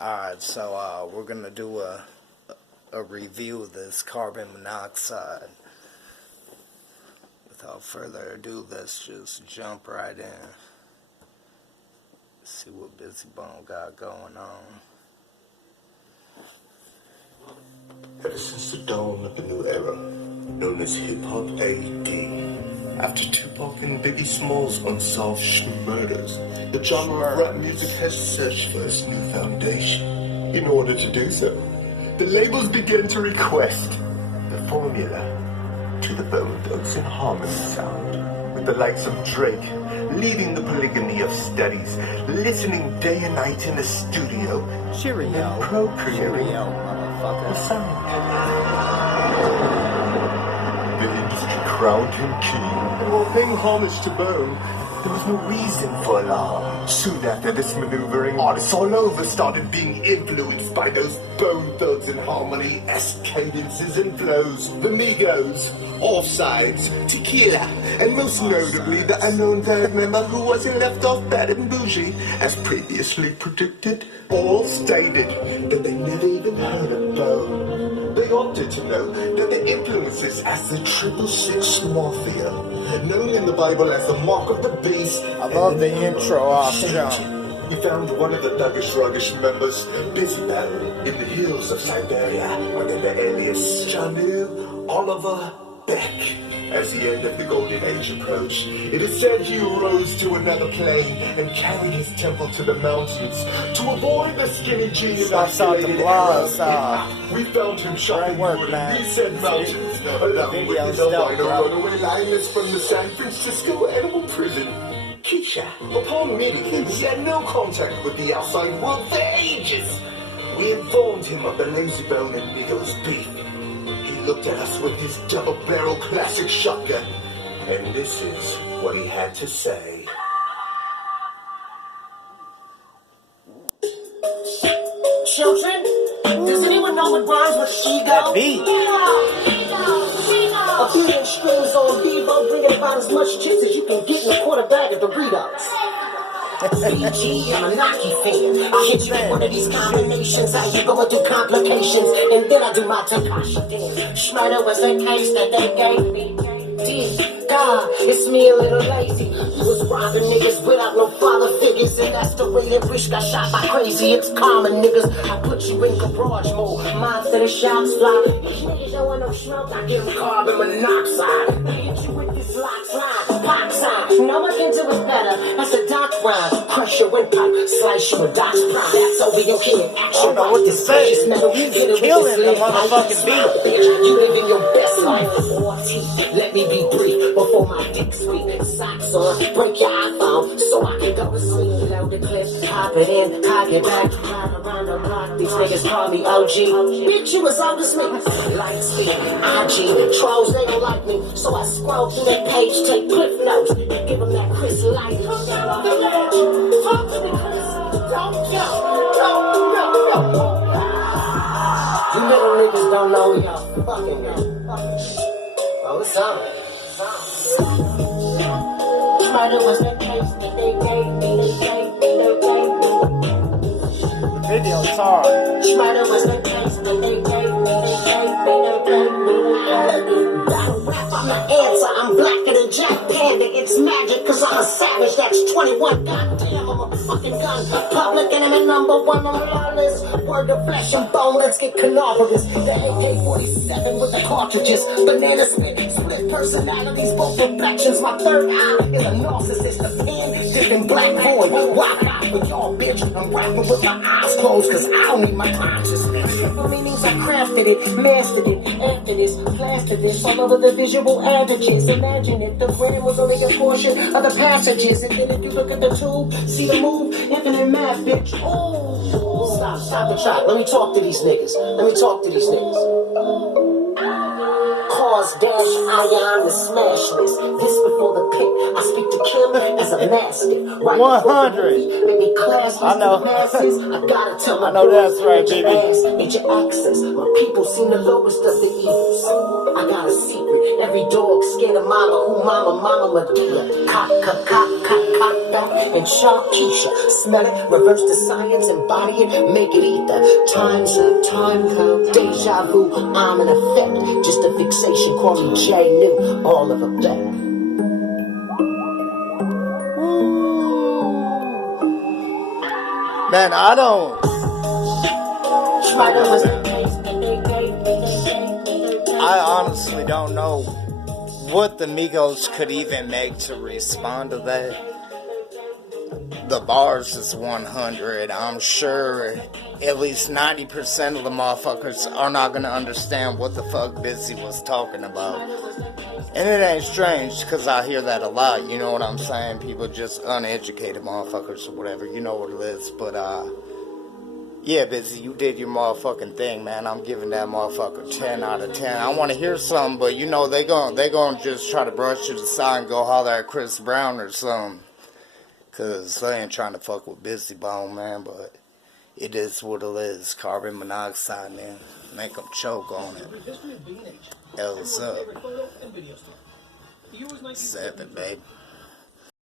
Alright, so we're gonna do a review of this carbon monoxide. Without further ado, let's just jump right in. See what Bizzy got going on. Ever since the dawn of a new era, known as hip-hop AD, after Tupac and Biggie Smalls' unsolved murders, the genre of rap music has searched for its new foundation. In order to do so, the labels began to request the formula to the Bone Thugs and Harmony sound, with the likes of Drake leading the polygamy of studies, listening day and night in the studio, Cheerio, procreating motherfucker. the sound. The industry crowned him king, and while paying homage to Bone, there was no reason for alarm. Soon after this maneuvering, artists all over started being influenced by those Bone Thugs and Harmony-esque cadences and flows. The Migos, Offsides, Tequila, and most notably the unknown third member who wasn't left off bad and bougie, as previously predicted. All stated that they never even heard of Bone. They opted to know that the influences as the 666 Mafia, known in the Bible as the mark of the beast. I love the intro off jump. He found one of the thuggish ruggish members busy battling in the hills of Siberia under the alias Janu Oliver Beck. As the end of the Golden Age approached, it is said he rose to another plane and carried his temple to the mountains to avoid the skinny genius. We found him shopping wood in these said mountains, along with his albino runaway lioness from the San Francisco animal prison. Keisha, upon meeting him, he had no contact with the outside world for ages. We informed him of the Lazy Bone and Migos beef. He looked at us with his double-barrel classic shotgun, and this is what he had to say. Children, does anyone know what rhymes with she That beat. A billion strings on Devo, bringing about as much chips as you can get in a quarter bag of Doritos. BG, I'm a Nike fan. I hit you with one of these combinations, how you going through complications, and then I do my Takashi dance. Schmurder was the case that they gave me. God, it's me a little lazy. You was robbing niggas without no father figures, and that's the way that Rich got shot by crazy. It's common, niggas. I put you in garage mode. Mine to the shots fly. These niggas don't want no smoke. I give them carbon monoxide. I hit you with this lock slide, pop sign. No one can do it better. That's a doc rhyme. Crush your windpipe, slice you with Doc's prime. That's over your kid in action. I don't know what to say. He's killing the motherfucking beat. You living your best life. 14. Let me be brief before my dick sweet. Socks on, break your iPhone so I can go to sleep. Load the clip, hop it in, cock it back, ride around the block. These niggas call me OG. Bitch, you was old as me. Light skin, IG, trolls, they don't like me. So I scroll through that page, take clip notes, and give them that Chris Light. Don't jump, don't jump. You little niggas don't know y'all fucking know. Oh, it's on. Schmurder was the case that they gave me. The video's hard. Schmurder was the case that they gave me. Battle rap, I'm the answer. I'm blacker than Jack Panda. It's magic, cause I'm a savage. That's 21. Goddamn, I'm a fucking gun. Public enemy number one on my list. Word of flesh and bone, let's get cadaverous. The AK-47 with the cartridges. Banana split personalities, both reflections. My third eye is a narcissist. The pen, dipping black void. Wi-Fi for y'all, bitch. I'm rapping with my eyes closed, cause I don't need my consciousness. For meanings, I crafted it, mastered it. After this, plastered this all over the visual adages. Imagine it, the gram was only a portion of the passages. And then if you look at the tube, see the move, infinite math, bitch. Ooh, stop the track. Let me talk to these niggas. Mars dash ion to smash this. This before the pit. I speak to Kim as a master. Right 100. Maybe class I know. masses. I gotta tell my I know that's right, major baby. ass, major access. My people seen the lowest of the evils. I got a secret. Every dog scared of mama. Who mama Medea. Cock back and Sharkeisha. Smell it, reverse the science, embody it, make it ether. Time's up, time come, deja vu. I'm an effect, just a fixation. Call me J New, all of a black. Man, I don't. I honestly don't know what the Migos could even make to respond to that. The bars is 100. I'm sure at least 90% of the motherfuckers are not gonna understand what the fuck Bizzy was talking about. And it ain't strange, because I hear that a lot, you know what I'm saying? People just uneducated motherfuckers or whatever, you know what it is. But, yeah, Bizzy, you did your motherfucking thing, man. I'm giving that motherfucker 10 out of 10. I want to hear something, but, you know, they gonna just try to brush you aside and go holler at Chris Brown or something. Because they ain't trying to fuck with Bizzy Bone, man, but it is what it is. Carbon monoxide, man. Make them choke on it. L's up. 7, baby.